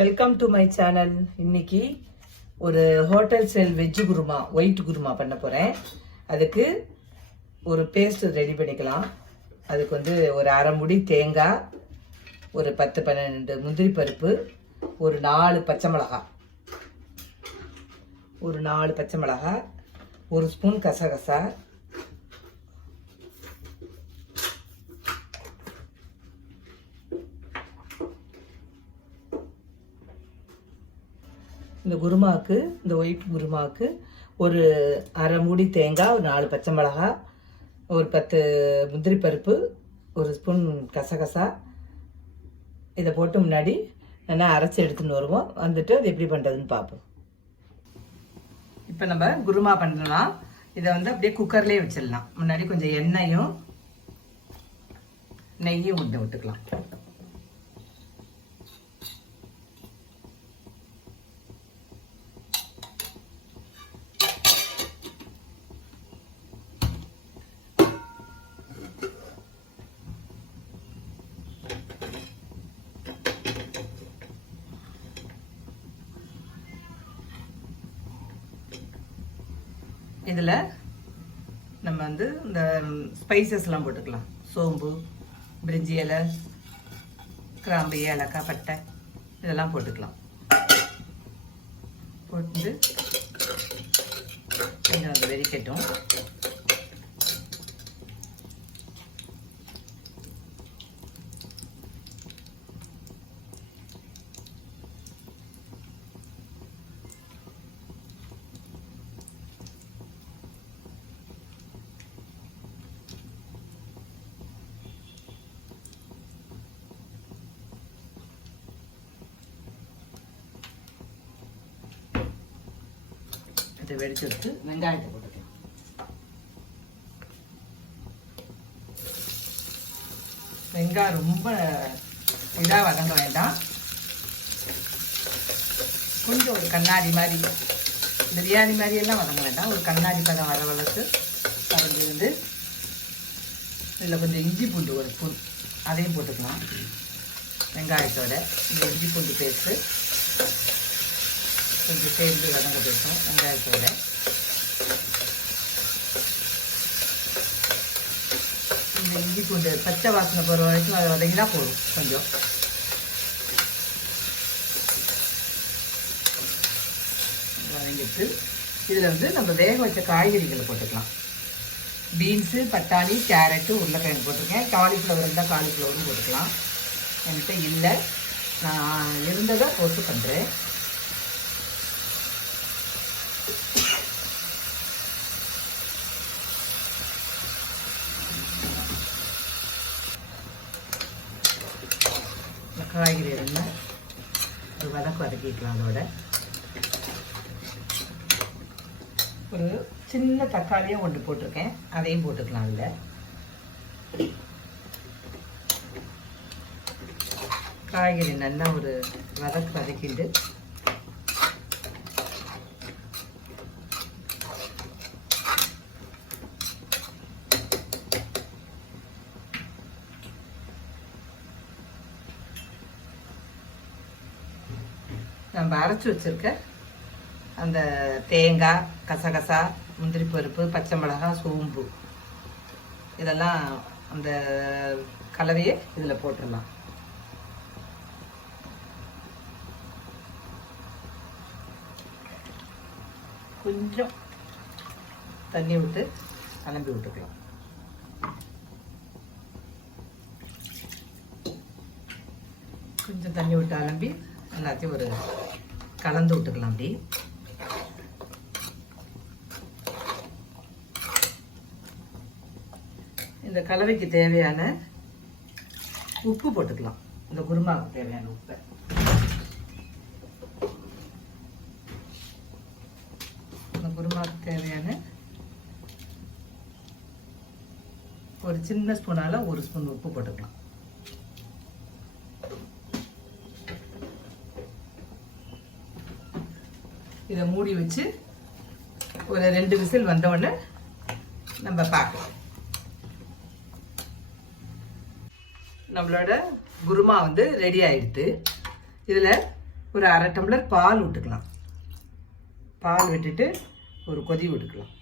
Welcome to my channel. இன்னைக்கு ஒரு hotel style veg kurma, white kurma பண்ண போகிறேன். அதுக்கு ஒரு பேஸ்ட் ரெடி பண்ணிக்கலாம். அதுக்கு ஒரு அரை முடி தேங்காய், ஒரு 10-12 முந்திரி பருப்பு, ஒரு 4 பச்சை மிளகாய், ஒரு ஸ்பூன் கசகசா, இந்த குருமாவுக்கு, இந்த ஒயிட் குருமாவுக்கு ஒரு அரை மூடி தேங்காய், ஒரு 4 பச்சை மிளகாய், ஒரு 10 முந்திரி பருப்பு, ஒரு ஸ்பூன் கசகசா, இதை போட்டு முன்னாடி நல்லா அரைச்சி எடுத்துன்னு வருவோம். வந்துட்டு அது எப்படி பண்ணுறதுன்னு பார்ப்போம். இப்போ நம்ம குருமா பண்ணலாம். இதை அப்படியே குக்கர்லேயே வச்சிடலாம். முன்னாடி கொஞ்சம் எண்ணெயும் நெய்யும் விட்டுக்கலாம். இதில் நம்ம இந்த ஸ்பைசஸ்லாம் போட்டுக்கலாம். சோம்பு, பிரிஞ்சி இலை, கிராம்பு, ஏலக்காய், பட்டை இதெல்லாம் போட்டுக்கலாம். போட்டு கொஞ்சம் வெடிக்கட்டும். இதை வெடிச்சு எடுத்து வெங்காயத்தை போட்டுக்கலாம். வெங்காயம் ரொம்ப இதாக வதங்க வேண்டாம். கொஞ்சம் ஒரு கண்ணாடி மாதிரி, பிரியாணி மாதிரியெல்லாம் வதங்க வேண்டாம். ஒரு கண்ணாடி பதம் வர வளர்த்து வதங்கி இதில் கொஞ்சம் இஞ்சி பூண்டு ஒரு ஸ்பூன் அதையும் போட்டுக்கலாம். வெங்காயத்தோட இந்த இஞ்சி பூண்டு பேஸ்ட்டு கொஞ்சம் சேர்ந்து வதங்க போட்டோம். வெங்காயத்தோட இந்த இஞ்சி பூண்டு பச்சை வாசனை போகிற வரைக்கும் அதை வதங்கினா போதும். கொஞ்சம் வதங்கிட்டு இதில் நம்ம வேக வச்ச காய்கறிகளை போட்டுக்கலாம். பீன்ஸு, பட்டாணி, கேரட்டு, உருளைக்கிழங்கு போட்டிருக்கேன். காலிஃப்ளவர் இருந்தால் காலிஃப்ளவரும் போட்டுக்கலாம். என்கிட்ட இல்லை, நான் இருந்ததை போட்டு பண்ணுறேன். காய்கறி இருந்தால் ஒரு வதக்கிக்கலாம். அதோட ஒரு சின்ன தக்காளியும் ஒன்று போட்டிருக்கேன், அதையும் போட்டுக்கலாம். அதில் காய்கறி நல்லா ஒரு வதக்கிட்டு நம்ம அரைச்சி வச்சுருக்க அந்த தேங்காய், கசகசா, முந்திரி பருப்பு, பச்சை மிளகாய், சோம்பு இதெல்லாம் அந்த கலவையை இதில் போட்டுடலாம். கொஞ்சம் தண்ணி விட்டு அலம்பி விட்டுக்கலாம். கொஞ்சம் தண்ணி விட்டு அலம்பி எல்லாத்தையும் ஒரு கலந்து விட்டுக்கலாம். அப்படி இந்த கலவைக்கு தேவையான உப்பு போட்டுக்கலாம். இந்த குருமாவுக்கு தேவையான உப்பை இந்த குருமாவுக்கு தேவையான ஒரு சின்ன ஸ்பூனால 1 ஸ்பூன் உப்பு போட்டுக்கலாம். இதை மூடி வச்சு ஒரு 2 விசில் வந்தவுடனே நம்ம பார்க்கலாம். நம்மளோட குருமா ரெடி ஆயிடுது. இதில் ஒரு அரை டம்ளர் பால் விட்டுக்கலாம். பால் விட்டுட்டு ஒரு கொதி விட்டுக்கலாம்.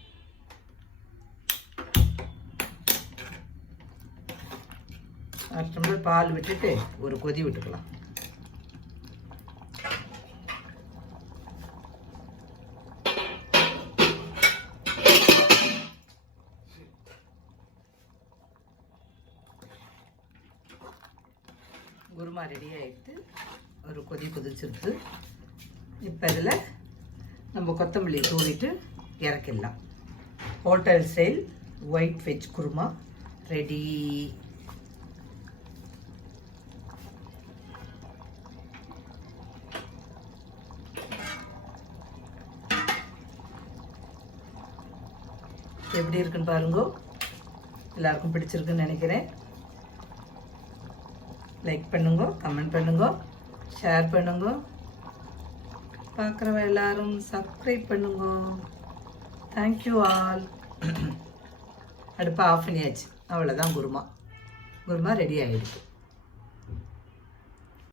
அரை டம்ளர் பால் விட்டுட்டு ஒரு கொதி விட்டுக்கலாம். குருமா ரெடி ஆகிட்டு ஒரு கொதி கொதிச்சிருக்கு. இப்போ இதில் நம்ம கொத்தமல்லி தூவிட்டு இறக்கிடலாம். Hotel style white veg kurma ready. எப்படி இருக்குன்னு பாருங்க. எல்லாருக்கும் பிடிச்சிருக்குன்னு நினைக்கிறேன். லைக் பண்ணுங்க, கமெண்ட் பண்ணுங்க, ஷேர் பண்ணுங்க. பார்க்குறவ எல்லாரும் சப்ஸ்கிரைப் பண்ணுங்க. Thank you all. அடுப்பை ஆஃப் பண்ணியாச்சு. அவ்வளோதான், குருமா ரெடி ஆகிடுச்சு.